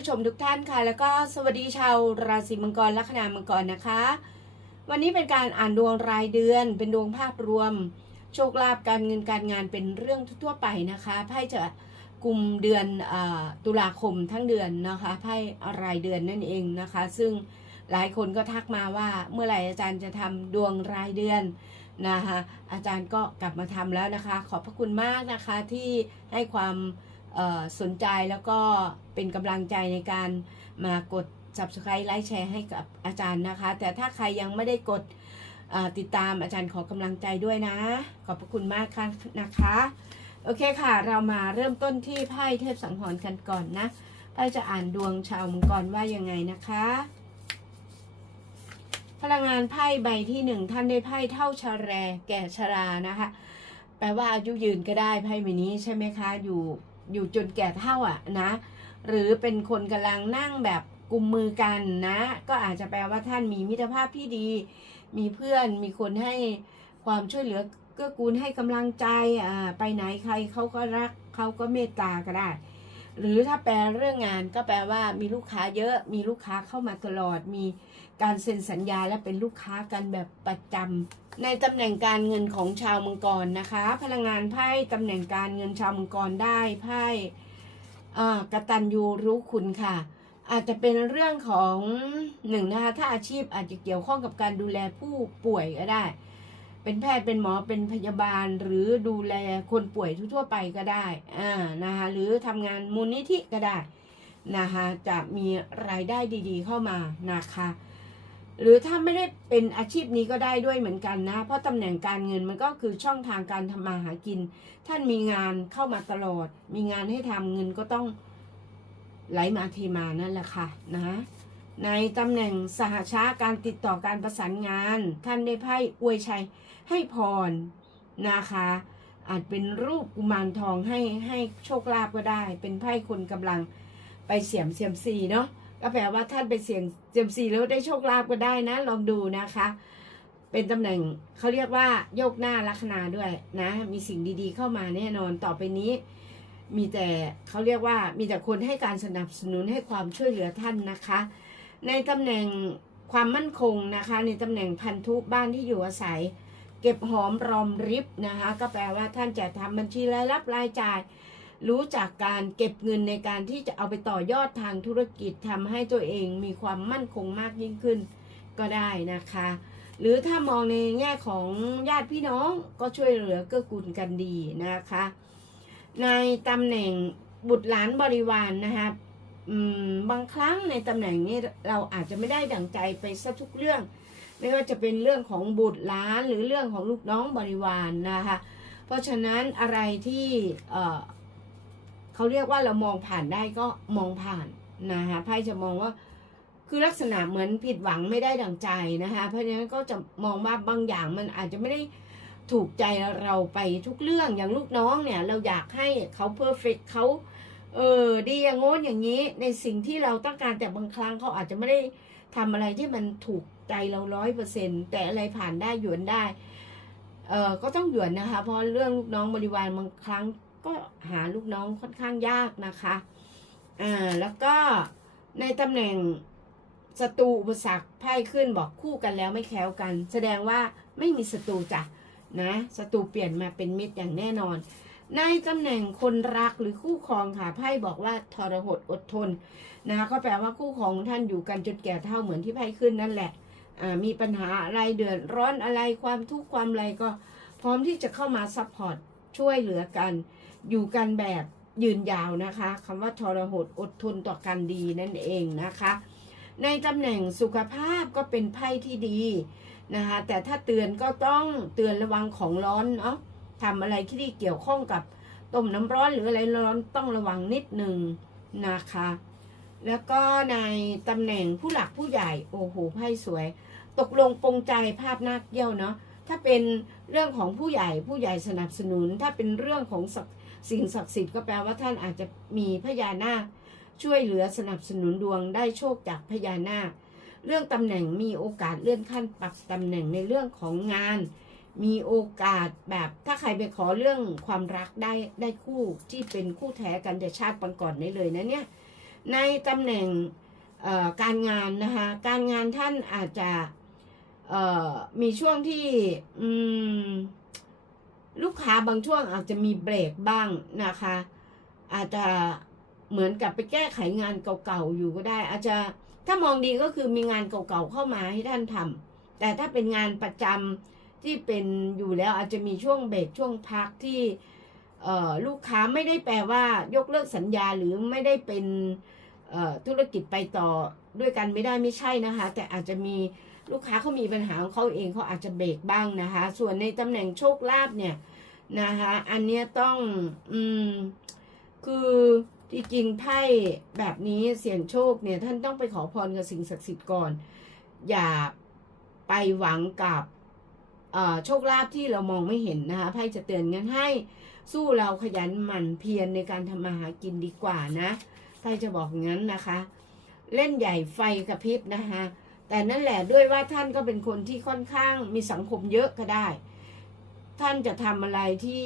ผู้ชมทุกท่านค่ะ แล้วก็สวัสดีชาวราศีมังกรลัคนามังกรนะคะ วันนี้เป็นการอ่านดวงรายเดือน เป็นดวงภาพรวม โชคลาภการเงินการงานเป็นเรื่องทั่วไปนะคะไพ่จะกลุ่มเดือนอตุลาคมทั้งเดือนนะคะไพ่รายเดือนนั่นเองนะคะ ซึ่งหลายคนก็ทักมาว่าเมื่อไหร่อาจารย์จะทำดวงรายเดือนนะคะอาจารย์ก็กลับมาทำแล้วนะคะ ขอบพระคุณมากนะคะที่ให้ความ สนใจแล้วก็เป็นกำลังใจในการมากด subscribe ไลค์แชร์ให้กับอาจารย์นะคะ แต่ถ้าใครยังไม่ได้กดติดตามอาจารย์ขอกำลังใจด้วยนะ ขอบพระคุณมากค่ะนะคะ โอเคค่ะ เรามาเริ่มต้นที่ไพ่เทพสังหรณ์กันก่อนนะไพ่จะอ่านดวงชาวมังกรว่ายังไงนะคะ พลังงานไพ่ใบที่หนึ่งท่านได้ไพ่เท่าชาแรแก่ชรานะคะ แปลว่าอายุยืนก็ได้ไพ่ใบนี้ใช่ไหมคะ อยู่ อยู่จนแก่เท่าอะนะ หรือเป็นคนกำลังนั่งแบบกุมมือกันนะ ก็อาจจะแปลว่าท่านมีมิตรภาพที่ดี มีเพื่อนมีคนให้ความช่วยเหลือเกื้อกูลให้กำลังใจอ่าไปไหนใครเขาก็รักเขาก็เมตตาก็ได้ หรือถ้าแปลเรื่องงานก็แปลว่ามีลูกค้าเยอะมีลูกค้าเข้ามาตลอดมี การเซ็นสัญญาและเป็นลูกค้ากันแบบประจำในตำแหน่งการเงินของชาวมังกรนะคะ พลังงานไพ่ตำแหน่งการเงินชาวมังกรได้ไพ่อ่ากตัญญูรู้คุณค่ะ อาจจะเป็นเรื่องของหนึ่งนะคะถ้าอาชีพอาจจะเกี่ยวข้องกับการดูแลผู้ป่วยก็ได้ เป็นแพทย์เป็นหมอเป็นพยาบาลหรือดูแลคนป่วยทั่วไปก็ได้อ่านะคะหรือทำงานมูลนิธิก็ได้นะคะจะมีรายได้ดีๆเข้ามานะคะ หรือถ้าไม่ได้เป็นอาชีพนี้ก็ได้ด้วยเหมือนกันนะ เพราะตำแหน่งการเงินมันก็คือช่องทางการทำมาหากิน ท่านมีงานเข้ามาตลอด มีงานให้ทำเงินก็ต้องไหลมาเทมานั่นแหละค่ะนะในตำแหน่งสหชาการติดต่อการประสานงาน ท่านได้ไพ่อวยชัยให้พรนะคะ อาจเป็นรูปกุมารทองให้ให้โชคลาภก็ได้ เป็นไพ่คนกำลังไปเสี่ยมเซียมซีเนาะ ก็แปลว่าท่านไปเสี่ยงเซียมซีแล้วได้โชคลาภก็ได้นะ ลองดูนะคะ เป็นตำแหน่งเขาเรียกว่าโยกหน้าลัคนาด้วยนะ มีสิ่งดีๆเข้ามาแน่นอนต่อไปนี้ มีแต่เขาเรียกว่ามีแต่คนให้การสนับสนุนให้ความช่วยเหลือท่านนะคะ ในตำแหน่งความมั่นคงนะคะ ในตำแหน่งพันธุบ้านที่อยู่อาศัย เก็บหอมรอมริบนะคะ ก็แปลว่าท่านจะทำบัญชีรายรับรายจ่าย รู้จากการเก็บเงินในการที่จะเอาไปต่อยอดทางธุรกิจทำให้ตัวเองมีความมั่นคงมากยิ่งขึ้น ก็ได้นะคะ หรือถ้ามองในแง่ของญาติพี่น้องก็ช่วยเหลือเกื้อกูลกันดีนะคะ ในตำแหน่งบุตรหลานบริวารนนะคะบางครั้งในตำแหน่งนี้เราอาจจะไม่ได้ดั่งใจไปซะทุกเรื่อง ไม่ว่าจะเป็นเรื่องของบุตรหลานหรือเรื่องของลูกน้องบริวารนนะคะ เพราะฉะนั้นอะไรที่ เขาเรียกว่าเรามองผ่านได้ก็มองผ่านนะคะไพ่จะมองว่า คือลักษณะเหมือนผิดหวังไม่ได้ดังใจนะคะเพราะฉะนั้นก็จะมองว่าบางอย่างมันอาจจะไม่ได้ถูกใจเราไปทุกเรื่องอย่างลูกน้องเนี่ย เราอยากให้เขาเพอร์เฟกเขาเออดีอย่างโน้นอย่างนี้ในสิ่งที่เราต้องการแต่บางครั้งเขาอาจจะไม่ได้ทำอะไรที่มันถูกใจเราร้อยเปอร์เซ็นแต่อะไรผ่านได้หยวนได้เออก็ต้องหยวนนะคะ เพราะเรื่องลูกน้องบริวารบางครั้ง ก็หาลูกน้องค่อนข้างยากนะคะอ่าแล้วก็ในตำแหน่งศัตรูอุปสรรคไพ่ขึ้นบอกคู่กันแล้วไม่แคล้วกัน แสดงว่าไม่มีศัตรูจ้ะนะศัตรูเปลี่ยนมาเป็นมิตรอย่างแน่นอน ในตำแหน่งคนรักหรือคู่ครองค่ะไพ่บอกว่าทรหดอดทนนะคะก็แปลว่าคู่ครองท่านอยู่กันจนแก่เท่าเหมือนที่ไพ่ขึ้นนั่นแหละอ่ามีปัญหาอะไรเดือดร้อนอะไรความทุกข์ความอะไรก็พร้อมที่จะเข้ามาซัพพอร์ตช่วยเหลือกัน อยู่กันแบบยืนยาวนะคะคำว่าทรหดอดทนต่อกันดีนั่นเองนะคะ ในตำแหน่งสุขภาพก็เป็นไพ่ที่ดีนะคะแต่ถ้าเตือนก็ต้องเตือนระวังของร้อนเนาะทำอะไรที่เกี่ยวข้องกับต้มน้ำร้อนหรืออะไรร้อนต้องระวังนิดหนึ่งนะคะ แล้วก็ในตำแหน่งผู้หลักผู้ใหญ่โอ้โหไพ่สวย ตกลงปรงใจภาพนาเยี่ยวเนาะ ถ้าเป็นเรื่องของผู้ใหญ่ผู้ใหญ่สนับสนุน ถ้าเป็นเรื่องของสิ่งศักดิ์สิทธิ์ก็แปลว่าท่านอาจจะมีพญานาคช่วยเหลือสนับสนุนดวงได้โชคจากพญานาค เรื่องตำแหน่งมีโอกาสเลื่อนขั้นปรับตำแหน่งในเรื่องของงาน มีโอกาสแบบถ้าใครไปขอเรื่องความรักได้ได้คู่ที่เป็นคู่แท้กันแต่ชาติปังก่อนได้เลยนะเนี่ยในตำแหน่งการงานนะคะการงานท่านอาจจะ มีช่วงที่อืมลูกค้าบางช่วงอาจจะมีเบรกบ้างนะคะ อาจจะเหมือนกับไปแก้ไขงานเก่าๆอยู่ก็ได้ อาจจะถ้ามองดีก็คือมีงานเก่าๆเข้ามาให้ท่านทำแต่ถ้าเป็นงานประจำที่เป็นอยู่แล้วอาจจะมีช่วงเบรกช่วงพักที่เออลูกค้าไม่ได้แปลว่ายกเลิกสัญญาหรือไม่ได้เป็นธุรกิจไปต่อด้วยกันไม่ได้ไม่ใช่นะคะ แต่อาจจะมี ลูกค้าเขามีปัญหาของเขาเองเขาอาจจะเบรกบ้างนะคะ ส่วนในตำแหน่งโชคลาภเนี่ยนะคะอันเนี้ยต้องอืมคือที่จริงไพ่แบบนี้เสี่ยงโชคเนี่ยท่านต้องไปขอพรกับสิ่งศักดิ์สิทธิ์ก่อน อย่าไปหวังกับโชคลาภที่เรามองไม่เห็นนะคะไพ่จะเตือนงั้นให้สู้เราขยันหมั่นเพียรในการทำมาหากินดีกว่านะไพ่จะบอกงั้นนะคะ เล่นใหญ่ไฟกระพริบนะคะ แต่นั่นแหละด้วยว่าท่านก็เป็นคนที่ค่อนข้างมีสังคมเยอะก็ได้ ท่านจะทำอะไรที่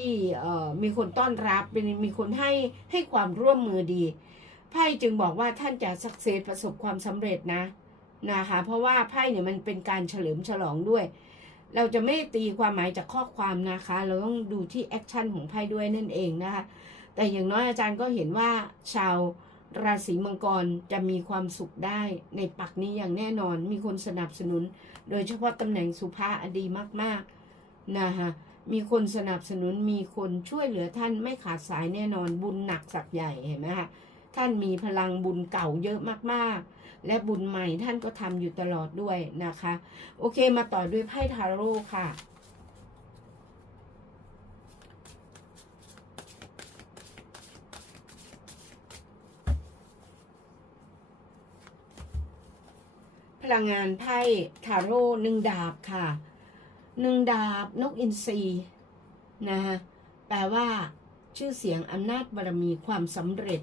มีคนต้อนรับเป็นมีคนให้ให้ความร่วมมือดีไพ่จึงบอกว่าท่านจะสักเซสประสบความสำเร็จนะนะคะเพราะว่าไพ่เนี่ยมันเป็นการเฉลิมฉลองด้วย เราจะไม่ตีความหมายจากข้อความนะคะ เราต้องดูที่แอคชั่นของไพ่ด้วยนั่นเองนะคะแต่อย่างน้อยอาจารย์ก็เห็นว่าชาว ราศีมังกรจะมีความสุขได้ในปักนี้อย่างแน่นอน มีคนสนับสนุน โดยเฉพาะตำแหน่งสุภาอดีมากๆนะคะมีคนสนับสนุนมีคนช่วยเหลือท่านไม่ขาดสายแน่นอนบุญหนักสักใหญ่เห็นไหมคะท่านมีพลังบุญเก่าเยอะมากๆ และบุญใหม่ท่านก็ทำอยู่ตลอดด้วยนะคะ โอเคมาต่อด้วยไพ่ทาโร่ค่ะ พลังงานไพ่ทาโร่หนึ่งดาบค่ะหนึ่งดาบนกอินทรีนะคะแปลว่า ชื่อเสียงอำนาจบารมีความสำเร็จ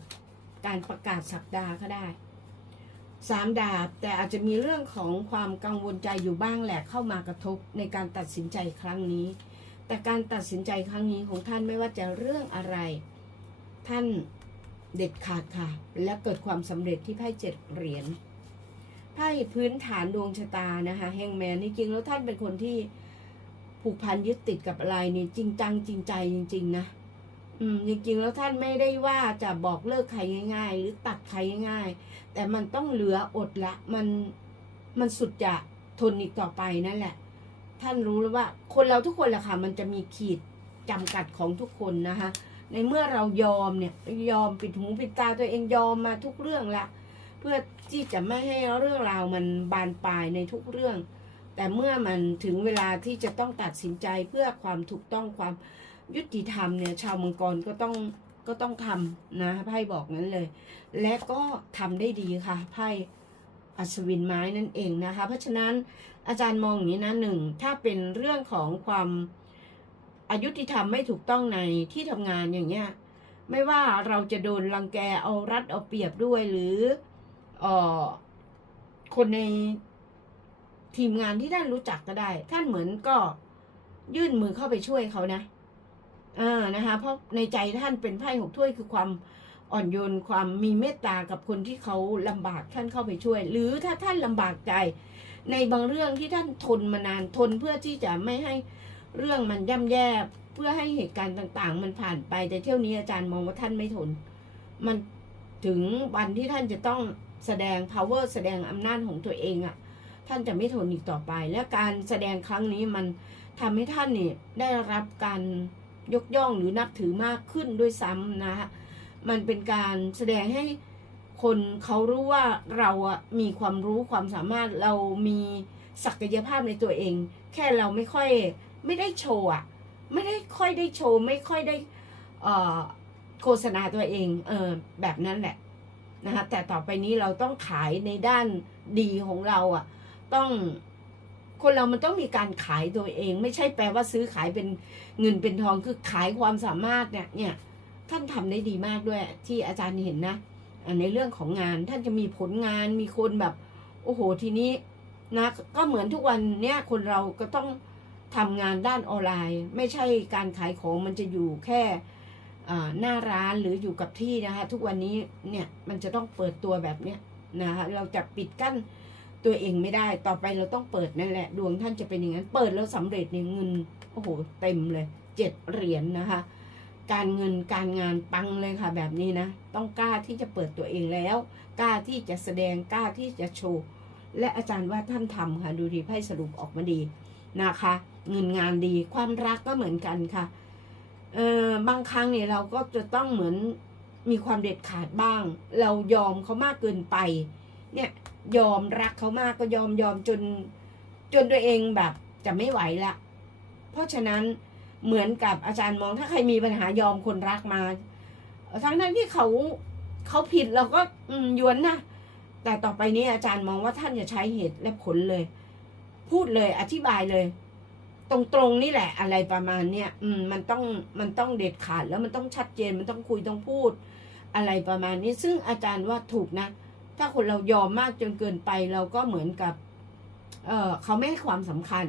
การประกาศสักดาห์ก็ได้สามดาบแต่อาจจะมีเรื่องของความกังวลใจอยู่บ้างแหละเข้ามากระทบในการตัดสินใจครั้งนี้ แต่การตัดสินใจครั้งนี้ของท่านไม่ว่าจะเรื่องอะไร ท่านเด็ดขาดค่ะ และเกิดความสำเร็จที่ไพ่เจ็ดเหรียญ ไพ่พื้นฐานดวงชะตานะคะแฮงแมนนี่จริงแล้วท่านเป็นคนที่ผูกพันยึดติดกับอะไรนี่จริงจังจริงใจจริง ๆ นะอืมจริงๆแล้วท่านไม่ได้ว่าจะบอกเลิกใครง่าย ๆ หรือตัดใครง่ายๆ แต่มันต้องเหลืออดละ มันมันสุดจะทนอีกต่อไปนั่นแหละ ท่านรู้แล้วว่า คนเราทุกคนแหละค่ะ มันจะมีขีดจำกัดของทุกคนนะคะ ในเมื่อเรายอมเนี่ยยอมปิดหูปิดตาตัวเองยอมมาทุกเรื่องละ เพื่อที่จะไม่ให้เรื่องราวมันบานปลายในทุกเรื่อง แต่เมื่อมันถึงเวลาที่จะต้องตัดสินใจเพื่อความถูกต้องความยุติธรรมเนี่ยชาวมังกรก็ต้องก็ต้องทำนะไพ่บอกนั้นเลย และก็ทำได้ดีค่ะไพ่อัศวินไม้นั่นเองนะคะ เพราะฉะนั้นอาจารย์มองอย่างนี้นะหนึ่งถ้าเป็นเรื่องของความอายุติธรรมไม่ถูกต้องในที่ทำงานอย่างเงี้ยไม่ว่าเราจะโดนรังแกเอารัดเอาเปรียบด้วยหรือ เออคนในทีมงานที่ท่านรู้จักก็ได้ ท่านเหมือนก็ยื่นมือเข้าไปช่วยเขานะอ่านะคะ เพราะในใจท่านเป็นไพ่หกถ้วยคือความอ่อนโยนความมีเมตตากับคนที่เขาลำบากท่านเข้าไปช่วย หรือถ้าท่านลำบากใจ ในบางเรื่องที่ท่านทนมานานทนเพื่อที่จะไม่ให้เรื่องมันย่ำแย่เพื่อให้เหตุการณ์ต่าง ๆ มันผ่านไปแต่เที่ยวนี้อาจารย์มองว่าท่านไม่ทน มัน ถึงวันที่ท่านจะต้องแสดง power แสดงอำนาจของตัวเองอะ่ะ ท่านจะไม่ทนอีกต่อไป และการแสดงครั้งนี้มันทำให้ท่านเนี่ยได้รับการยกย่องหรือนับถือมากขึ้นด้วยซ้ำนะคะมันเป็นการแสดงให้คนเขารู้ว่าเราอะมีความรู้ความสามารถเรามีศักยภาพในตัวเอง แค่เราไม่ค่อยไม่ได้โชว์อะไม่ได้ค่อยได้โชว์ ไม่ค่อยได้เอ่อ โฆษณาตัวเองเออแบบนั้นแหละนะคะแต่ต่อไปนี้เราต้องขายในด้านดีของเราอะต้องคนเรามันต้องมีการขายตัวเอง ไม่ใช่แปลว่าซื้อขายเป็นเงินเป็นทองคือขายความสามารถเนี่ยเนี่ย ท่านทำได้ดีมากด้วย ที่อาจารย์เห็นนะในเรื่องของงานท่านจะมีผลงานมีคนแบบ โอ้โหทีนี้นะก็เหมือนทุกวันเนี้ยคนเราก็ต้องทำงานด้านออนไลน์ ไม่ใช่การขายของมันจะอยู่แค่ หน้าร้านหรืออยู่กับที่นะคะทุกวันนี้เนี่ยมันจะต้องเปิดตัวแบบเนี้ยนะคะเราจะปิดกั้นตัวเองไม่ได้ต่อไปเราต้องเปิดนั่นแหละ ดวงท่านจะเป็นอย่างนั้น เปิดแล้วสำเร็จเนี่ยเงินโอ้โหเต็มเลยเจ็ดเหรียญนนะคะ การเงินการงานปังเลยค่ะ แบบนี้นะ ต้องกล้าที่จะเปิดตัวเองแล้ว กล้าที่จะแสดงกล้าที่จะโชว์และอาจารย์ว่าท่านทำค่ะดูดีไพ่สรุปออกมาดีนะคะ เงินงานดีความรักก็เหมือนกันค่ะ เออบางครั้งเนี่ยเราก็จะต้องเหมือนมีความเด็ดขาดบ้าง เรายอมเขามากเกินไป เนี่ยยอมรักเขามากก็ยอมยอมจน จนตัวเองแบบจะไม่ไหวละ เพราะฉะนั้นเหมือนกับอาจารย์มองถ้าใครมีปัญหายอมคนรักมา ทั้งนั้นที่เขาเขาผิดเราก็ยวนนะแต่ต่อไปนี้อาจารย์มองว่าท่านจะใช้เหตุและผลเลย พูดเลยอธิบายเลย ตรงๆนี่แหละอะไรประมาณเนี้ยอืมมันต้องมันต้องเด็ดขาดแล้วมันต้องชัดเจนมันต้องคุยต้องพูด อะไรประมาณนี้ ซึ่งอาจารย์ว่าถูกนะ ถ้าคนเรายอมมากจนเกินไปเราก็เหมือนกับ เออเขาไม่ให้ความสำคัญ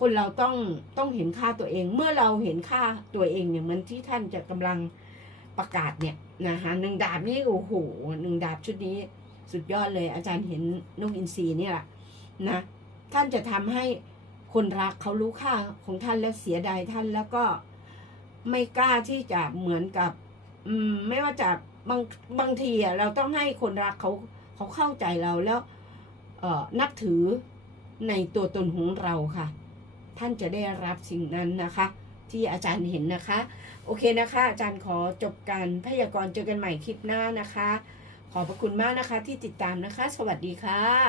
คนเราต้องต้องเห็นค่าตัวเอง เมื่อเราเห็นค่าตัวเองเนี่ยมือนที่ท่านจะกำลังประกาศเนี่ยนะคะหนึ่งดาบนี่โอ้โหหนึ่งดาบชุดนี้ สุดยอดเลย อาจารย์เห็นนกอินทรีนี่แหละนะท่านจะทำให้ คนรักเขารู้ค่าของท่านแล้วเสียดายท่านแล้วก็ไม่กล้าที่จะเหมือนกับ อืม ไม่ว่าจะบางบางทีอะเราต้องให้คนรักเขาเขาเข้าใจเราแล้ว เอ่อนับถือในตัวตนของเราค่ะ ท่านจะได้รับสิ่งนั้นนะคะ ที่อาจารย์เห็นนะคะ โอเคนะคะ อาจารย์ขอจบการพยากรณ์เจอกันใหม่คลิปหน้านะคะ ขอบพระคุณมากนะคะที่ติดตามนะคะ สวัสดีค่ะ